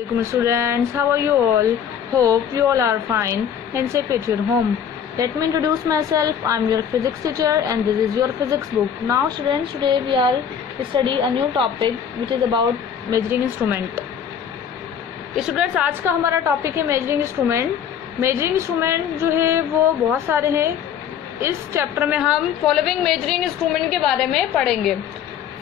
Assalamualaikum students, how are you all? Hope you all are fine and safe at your home. Let me introduce myself. I am your physics teacher and this is your physics book. Now students, today we are study a new topic which is about measuring instrument. Students आज का हमारा topic है measuring instrument. Measuring instrument जो है वो बहुत सारे हैं। इस चैप्टर में हम फॉलोइंग मेजरिंग इंस्ट्रूमेंट के बारे में पढ़ेंगे।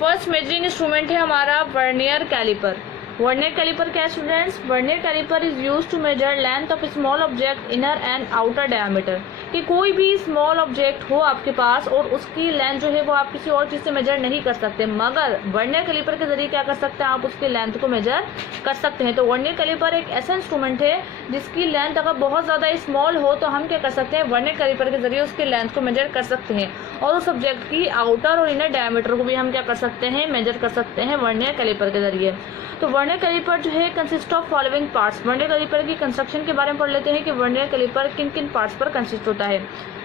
फर्स्ट मेजरिंग इंस्ट्रूमेंट है हमारा वर्नियर कैलिपर। वर्नियर कैलिपर क्या है students? Vernier caliper is used to measure length of small object inner and outer diameter. कि कोई भी स्मॉल ऑब्जेक्ट हो आपके पास और उसकी लेंथ जो है वो आप किसी और चीज से मेजर नहीं कर सकते, मगर वर्नियर कैलिपर के जरिए क्या कर सकते हैं, आप उसकी लेंथ को मेजर कर सकते हैं। तो वर्नियर कैलिपर एक ऐसा इंस्ट्रूमेंट है जिसकी लेंथ अगर बहुत ज्यादा स्मॉल हो तो हम क्या कर सकते हैं, वर्नियर कैलिपर के जरिए उसकी लेंथ को मेजर कर सकते हैं और उस ऑब्जेक्ट की आउटर और इनर डायमीटर को भी हम क्या कर सकते हैं, मेजर कर सकते हैं वर्नियर कैलिपर के जरिए। तो वर्नियर कैलिपर जो है consist of following parts. Vernier caliper की कंस्ट्रक्शन के बारे में पढ़ लेते हैं कि वर्नियर कैलिपर किन किन पार्ट्स पर कंसिस्ट होता है।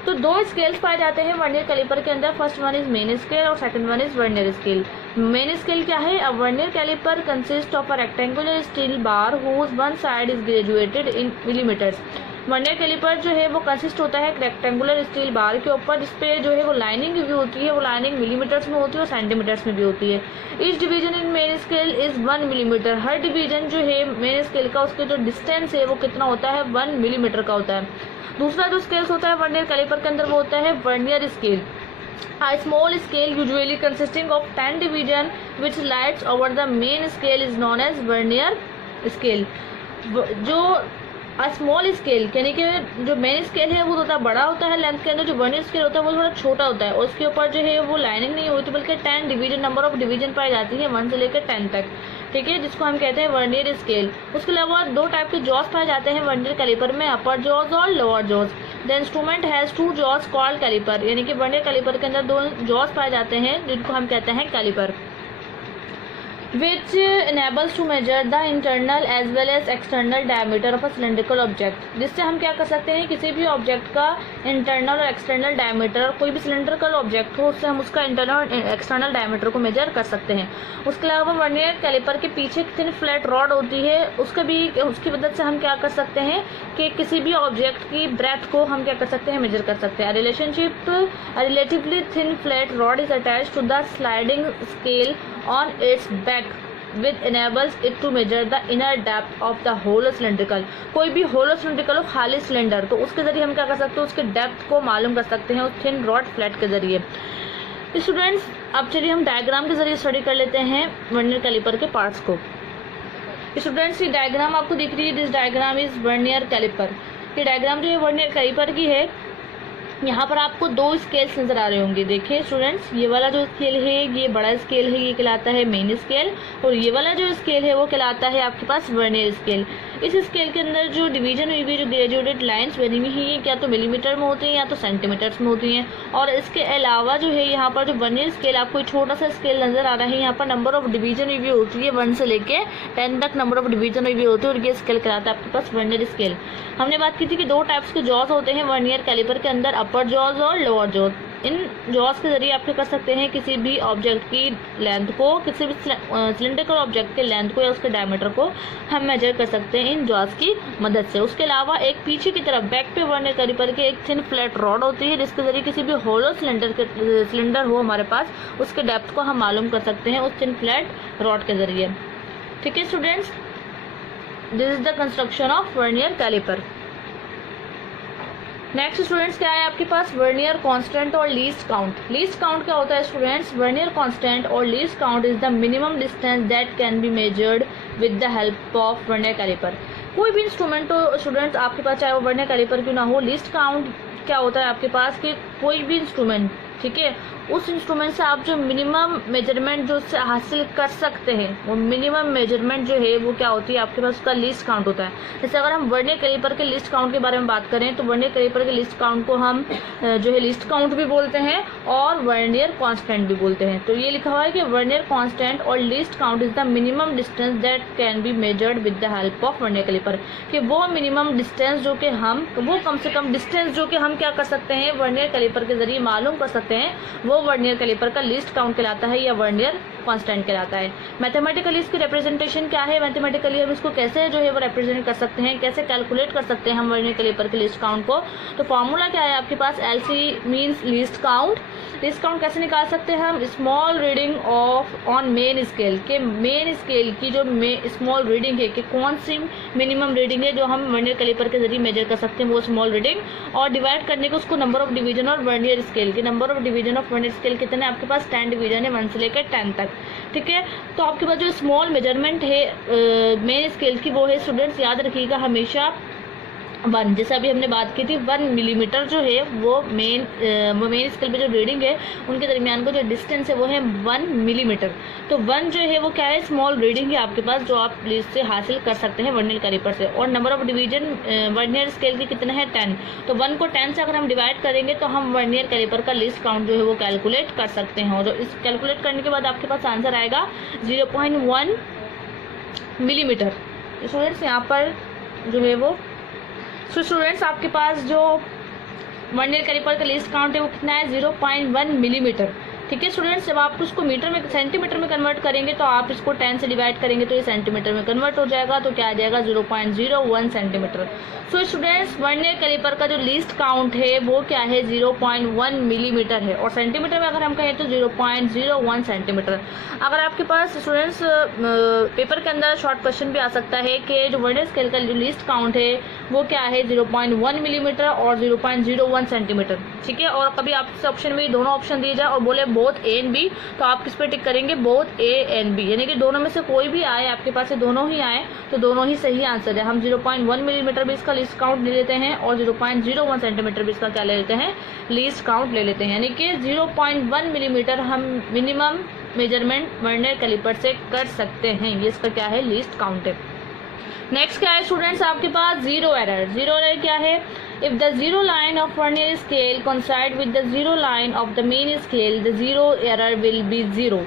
तो दो स्केल्स पाए जाते हैं वर्नियर कैलिपर के अंदर। First one is main scale और second one is vernier scale. Main scale क्या है? A vernier caliper consist of a rectangular steel bar whose one side is graduated in millimetres. Vernier caliper जो है वो consist होता है rectangular steel बार के ऊपर, जिसपे जो है वो लाइनिंग भी होती है। वो लाइनिंग मिलीमीटर्स में होती है और सेंटीमीटर्स में भी होती है। Each division in main scale is 1 millimetre. Her division जो है मेन स्केल का, उसके जो डिस्टेंस है वो कितना होता है, 1 मिलीमीटर का होता है। दूसरा जो स्केल्स होता है वर्नियर कैलिपर के अंदर वो होता है vernier scale. A small scale usually consisting of 10 division which lies over the main scale is known as vernier scale। जो स्मॉल स्केल यानी कि जो मेन स्केल है वो थोड़ा बड़ा होता है लेंथ के अंदर, जो वर्नियर स्केल होता है वो थोड़ा छोटा होता है और उसके ऊपर जो है वो लाइनिंग नहीं होती बल्कि 10 डिवीजन, नंबर ऑफ डिवीजन पाई जाती है 1 से लेकर 10 तक, ठीक है, जिसको हम कहते हैं वर्नियर स्केल। उसके अलावा दो टाइप के जॉज पाए जाते हैं वर्नियर कैलिपर में, अपर जॉज और lower jaws. The instrument has 2 jaws called caliper, यानी कि वर्नियर कैलिपर के अंदर 2 जॉज पाए जाते हैं जिनको हम कहते हैं caliper, which enables to measure the internal as well as external diameter of a cylindrical object। जिससे हम क्या कर सकते हैं, किसी भी ऑब्जेक्ट का इंटरनल और एक्सटर्नल डायमीटर, कोई भी सिलेंड्रिकल ऑब्जेक्ट हो उससे हम उसका इंटरनल और एक्सटर्नल डायमीटर को मेजर कर सकते हैं। उसके अलावा वर्नियर कैलिपर के पीछे थिन फ्लैट रॉड होती है, उसकी मदद से हम क्या कर सकते हैं कि किसी भी ऑब्जेक्ट की ब्रेथ को हम क्या कर सकते हैं, मेजर कर सकते हैं। Relatively thin flat rod is attached to the sliding scale on its back which enables it to measure the inner depth of the hollow cylindrical। कोई भी hollow cylindrical हो, खाली सिलेंडर, तो उसके जरिए हम क्या कर सकते हैं, उसके डेप्थ को मालूम कर सकते हैं उस थिन रॉड फ्लैट के जरिए। स्टूडेंट्स अब चलिए हम डायग्राम के जरिए स्टडी कर लेते हैं वर्नियर कैलिपर के पार्ट्स को। स्टूडेंट्स ये डायग्राम आपको दिख रही है, this diagram is vernier caliper. ये डायग्राम जो है वर्नियर कैलिपर की है। यहाँ पर आपको 2 स्केल्स नजर आ रहे होंगे। देखिए स्टूडेंट्स, ये वाला जो स्केल है ये बड़ा स्केल है, ये कहलाता है मेन स्केल, और ये वाला जो स्केल है वो कहलाता है आपके पास वर्नियर स्केल। इस स्केल के अंदर जो डिवीजन हुई हुई जो ग्रेजुएटेड लाइंस बनी हुई है, ये क्या तो मिलीमीटर में होती है या तो सेंटीमीटर्स में होती हैं। और इसके अलावा जो है यहाँ पर जो वर्नियर स्केल, आपको एक छोटा सा स्केल नजर आ रहा है, यहाँ पर नंबर ऑफ डिवीजन हुई हुई होती है 1 से लेके 10 तक नंबर ऑफ डिवीजन हुई हुई होती है और ये स्केल कहलाता है आपके पास वर्नियर स्केल। हमने बात की थी कि 2 टाइप्स के जॉज होते हैं वर्नियर कैलिपर के अंदर, अपर जॉज और लोअर जॉज। इन जॉज के जरिए आप क्या कर सकते हैं, किसी भी ऑब्जेक्ट की लेंथ को, किसी भी सिलेंड्रिकल ऑब्जेक्ट के लेंथ को या उसके डायमीटर को हम मेजर कर सकते हैं इन जॉज की मदद से। उसके अलावा एक पीछे की तरफ बैक पे वर्नियर कैलिपर के एक थिन फ्लैट रॉड होती है जिसके जरिए किसी भी होलो सिलेंडर हो हमारे पास, उसके डेप्थ को हम मालूम कर सकते हैं उस थिन फ्लैट रॉड के जरिए, ठीक है students. This is the construction of vernier caliper. Next students क्या है आपके पास, वर्नियर कांस्टेंट और लीस्ट काउंट। लीस्ट काउंट क्या होता है स्टूडेंट्स? वर्नियर कांस्टेंट और least count is the minimum distance that can be measured with the help of vernier caliper. कोई भी इंस्ट्रूमेंट हो स्टूडेंट्स आपके पास, चाहे वो वर्नियर कैलिपर क्यों ना हो, लीस्ट काउंट क्या होता है आपके पास कि कोई भी इंस्ट्रूमेंट, ठीक है, उस इंस्ट्रूमेंट से आप जो मिनिमम मेजरमेंट जो से हासिल कर सकते हैं, वो मिनिमम मेजरमेंट जो है वो क्या होती है आपके पास, उसका लीस्ट काउंट होता है। जैसे अगर हम वर्नियर कैलिपर के लीस्ट काउंट के बारे में बात करें तो वर्नियर कैलिपर के लीस्ट काउंट को हम जो है लीस्ट काउंट भी बोलते हैं और वर्नियर कांस्टेंट भी बोलते हैं। तो ये लिखा हुआ है कि वर्नियर कांस्टेंट और least count is the minimum distance that can be measured with the help of vernier caliper. कि वो मिनिमम डिस्टेंस जो कि हम, वो कम से कम डिस्टेंस जो कि हम क्या कर सकते हैं, वर्नियर कैलिपर के जरिए मालूम कर सकते हैं, वो वर्नियर कैलिपर का लीस्ट काउंट कहलाता है या वर्नियर कांस्टेंट कहलाता है। मैथमेटिकली इसकी रिप्रेजेंटेशन क्या है, मैथमेटिकली हम इसको कैसे जो है वो रिप्रेजेंट कर सकते हैं, कैसे कैलकुलेट कर सकते हैं हम वर्नियर कैलिपर के लीस्ट काउंट को। तो फॉर्मूला क्या है आपके पास, LC means least count. Least count कैसे निकाल सकते हैं हम, small reading off on main scale, के मेन स्केल की जो स्मॉल रीडिंग है कि कौन सी मिनिमम रीडिंग है जो हम वर्नियर कैलिपर के जरिए मेजर कर सकते हैं, वो स्मॉल रीडिंग, और डिवाइड करने को उसको नंबर ऑफ डिवीजन और वर्नियर स्केल के number of division of vernier scale कितने आपके पास 10 डिवीजन है 1 से लेकर 10 तक। ठीक है, तो आपके पास जो स्मॉल मेजरमेंट है मेन स्केल की वो है स्टूडेंट्स याद रखिएगा हमेशा 1, जैसे अभी हमने बात की थी 1 मिलीमीटर जो है वो मेन स्केल पे जो रीडिंग है उनके दरमियान को जो डिस्टेंस है वो है 1 मिलीमीटर। तो 1 जो है वो क्या है, स्मॉल रीडिंग है आपके पास जो आप लीस्ट से हासिल कर सकते हैं वर्नियर कैलिपर से। और number of division vernier scale की कितना है 10, तो 1 को 10 से अगर हम डिवाइड करेंगे तो हम वर्नियर कैलिपर का लीस्ट काउंट जो है वो कैलकुलेट कर सकते हैं। और इस कैलकुलेट करने के बाद आपके पास आंसर आएगा 0.1 मिलीमीटर। स्टूडेंट्स यहाँ पर जो है वो स्टूडेंट्स आपके पास जो वर्नियर कैलिपर का लीस्ट काउंट है वो कितना है 0.1 मिलीमीटर। ठीक है स्टूडेंट्स, जब आप उसको मीटर में सेंटीमीटर में कन्वर्ट करेंगे तो आप इसको 10 से डिवाइड करेंगे तो ये सेंटीमीटर में कन्वर्ट हो जाएगा, तो क्या आ जाएगा 0.01 centimetre. So students vernier caliper का जो लीस्ट काउंट है वो क्या है 0.1 मिलीमीटर है, और सेंटीमीटर में अगर हम कहें तो 0.01 सेंटीमीटर। अगर आपके पास स्टूडेंट्स पेपर के अंदर शॉर्ट क्वेश्चन भी आ सकता है कि जो वर्नियर स्केल का जो लीस्ट काउंट है वो क्या है 0.1 मिलीमीटर और 0.01 सेंटीमीटर। ठीक है, और कभी आपसे ऑप्शन में दोनों ऑप्शन दिए जाए और बोले बोथ ए एंड बी, तो आप किस पे टिक करेंगे, बोथ ए एंड बी, यानी कि दोनों में से कोई भी आए आपके पास से दोनों ही आए तो दोनों ही सही आंसर है। हम 0.1 मिलीमीटर भी इसका लीस्ट काउंट ले लेते हैं और 0.01 सेंटीमीटर भी इसका क्या ले लेते हैं, लीस्ट काउंट ले लेते हैं। यानी कि 0.1 मिलीमीटर हम मिनिमम मेजरमेंट वर्नियर कैलिपर से कर सकते हैं, ये इसका क्या है लीस्ट काउंट है। नेक्स्ट क्या है स्टूडेंट्स आपके पास जीरो एरर। जीरो एरर क्या है, if the zero line of vernier scale coincide with the zero line of the main scale the zero error will be 0।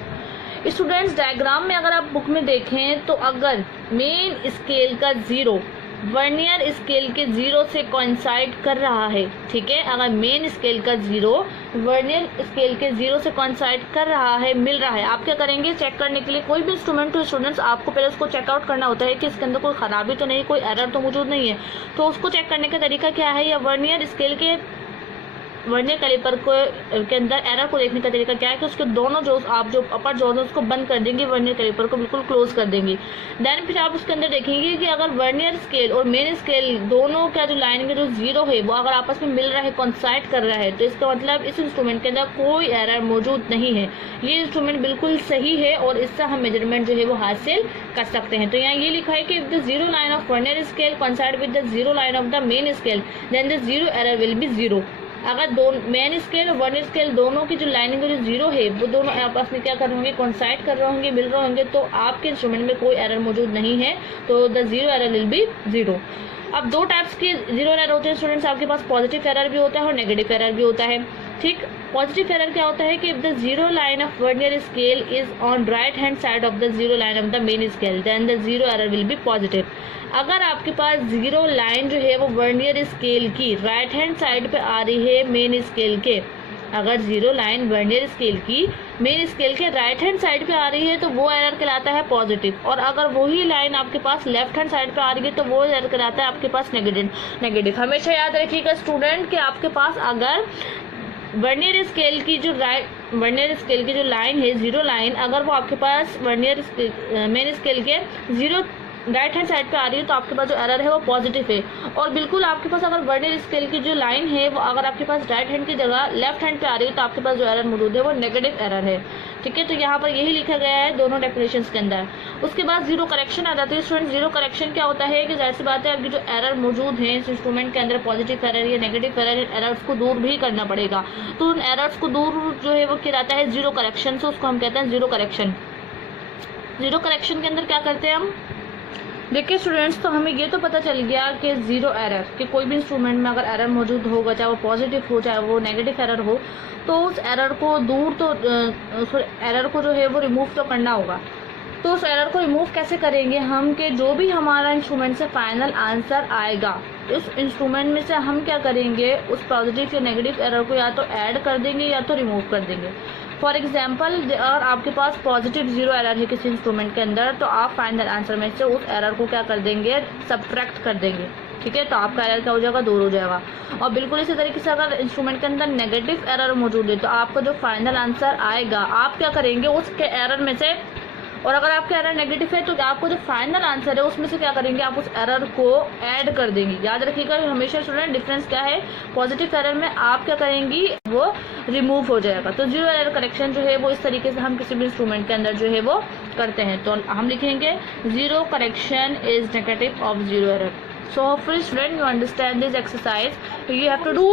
Students diagram में अगर आप book में देखें तो अगर मेन स्केल का 0 वर्नियर स्केल के 0 से कोइंसाइड कर रहा है, ठीक है, अगर मेन स्केल का 0 वर्नियर स्केल के 0 से कोइंसाइड कर रहा है, मिल रहा है, आप क्या करेंगे चेक करने के लिए कोई भी इंस्ट्रूमेंट हो स्टूडेंट्स आपको पहले उसको चेकआउट करना होता है कि इसके अंदर कोई खराबी तो नहीं, कोई एरर तो मौजूद नहीं है। तो उसको चेक करने का तरीका क्या है, या वर्नियर स्केल के वर्नियर कैलिपर को के अंदर एरर को देखने का तरीका क्या है कि उसके दोनों जो आप जो अपर जॉज उसको बंद कर देंगे, वर्नियर कैलिपर को बिल्कुल क्लोज कर देंगे। देन फिर आप उसके अंदर देखेंगे कि अगर वर्नियर स्केल और मेन स्केल दोनों का जो लाइन का जो 0 है वो अगर आपस में मिल रहा है, कॉन्साइड कर रहा है, तो इसका मतलब इस इंस्ट्रूमेंट के अंदर कोई एरर मौजूद नहीं है, ये इंस्ट्रूमेंट बिल्कुल सही है और इससे हम मेजरमेंट जो है वो हासिल कर सकते हैं। तो यहाँ ये लिखा है कि the 0 line of vernier scale coincide with the 0 line of the main scale then the 0 error will be 0। अगर मेन स्केल और वर्नियर स्केल दोनों की जो लाइनिंग का जो 0 है वो दोनों आपस में क्या कर रहे होंगे, कॉन्साइड कर रहे होंगे, मिल रहे होंगे, तो आपके इंस्ट्रूमेंट में कोई एरर मौजूद नहीं है, तो द 0 एरर विल बी 0। अब दो टाइप्स के 0 एरर होते हैं स्टूडेंट्स आपके पास, पॉजिटिव एरर भी होता है और नेगेटिव एरर भी होता है। ठीक, पॉजिटिव एरर क्या होता है कि if the 0 line of vernier scale is on right hand side of the 0 line of the main scale then the 0 error will be positive. अगर आपके पास 0 लाइन जो है वो वर्नियर स्केल की राइट हैंड साइड पे आ रही है मेन स्केल के, अगर 0 लाइन वर्नियर स्केल की मेन स्केल के राइट हैंड साइड पे आ रही है तो वो एरर कहलाता है पॉजिटिव, और अगर वही लाइन आपके पास लेफ्ट हैंड साइड पे आ रही है तो वो एरर कहलाता है आपके पास नेगेटिव। हमेशा याद रखिएगा स्टूडेंट कि आपके पास अगर वर्नियर स्केल की जो लाइन है 0 लाइन, अगर वो आपके पास मेन स्केल के 0 राइट हैंड साइड पे आ रही है तो आपके पास जो एरर है वो पॉजिटिव है। और बिल्कुल आपके पास अगर वर्नियर स्केल की जो लाइन है वो अगर आपके पास राइट हैंड की जगह लेफ्ट हैंड पे आ रही है तो आपके पास जो एरर मौजूद है वो नेगेटिव एरर है। ठीक है, तो यहाँ पर यही लिखा गया है दोनों डेफिनेशंस के अंदर। उसके बाद जीरो करेक्शन आ जाती है स्टूडेंट। जीरो करेक्शन क्या होता है कि जाहिर सी बात है आपकी जो एरर मौजूद है इस इंस्ट्रूमेंट के अंदर, पॉजिटिव एरर या नेगेटिव एरर्स को दूर भी करना पड़ेगा, तो उन एरर्स को दूर जो है वो कहलाता है जीरो करेक्शन, से उसको हम कहते हैं जीरो करेक्शन। जीरो करेक्शन के अंदर क्या करते हैं हम, देखिए स्टूडेंट्स, तो हमें ये तो पता चल गया कि जीरो एरर कि कोई भी इंस्ट्रूमेंट में अगर एरर मौजूद होगा, चाहे वो पॉजिटिव हो चाहे वो नेगेटिव एरर हो, तो उस एरर को दूर तो एरर को जो है वो रिमूव तो करना होगा। तो उस एरर को रिमूव कैसे करेंगे हम, कि जो भी हमारा इंस्ट्रूमेंट से फाइनल आंसर आएगा, इस इंस्ट्रूमेंट में से हम क्या करेंगे, उस पॉजिटिव या नेगेटिव एरर को या तो ऐड कर देंगे या तो रिमूव कर देंगे। फॉर एग्जाम्पल, अगर आपके पास पॉजिटिव 0 एरर है किसी इंस्ट्रूमेंट के अंदर, तो आप फाइनल आंसर में से उस एरर को क्या कर देंगे, सब्ट्रैक्ट कर देंगे। ठीक है, तो आपका एरर क्या हो जाएगा, दूर हो जाएगा। और बिल्कुल इसी तरीके से अगर इंस्ट्रूमेंट के अंदर नेगेटिव एरर मौजूद है, तो आपका जो फाइनल आंसर आएगा, आप क्या करेंगे, उसके एरर में से, और अगर आपका एरर नेगेटिव है तो आपको जो फाइनल आंसर है उसमें से क्या करेंगे, आप उस एरर को ऐड कर देंगे। याद रखिएगा हमेशा स्टूडेंट, डिफरेंस क्या है, पॉजिटिव एरर में आप क्या करेंगी, वो रिमूव हो जाएगा। तो 0 एरर करेक्शन जो है वो इस तरीके से हम किसी भी इंस्ट्रूमेंट के अंदर जो है वो करते हैं। तो हम लिखेंगे 0 correction is negative of 0 error. So hopefully student you understand this exercise. You have to do